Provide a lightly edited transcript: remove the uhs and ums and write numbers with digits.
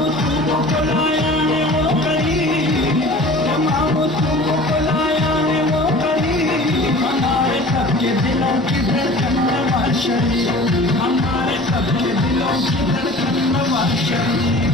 को लाया है वो करीब, तमाम को लाया है वो करीब। हमारे सबके दिलों की धड़कन नवाज शरीफ, हमारे सबके दिलों की धड़कन नवाज शरीफ।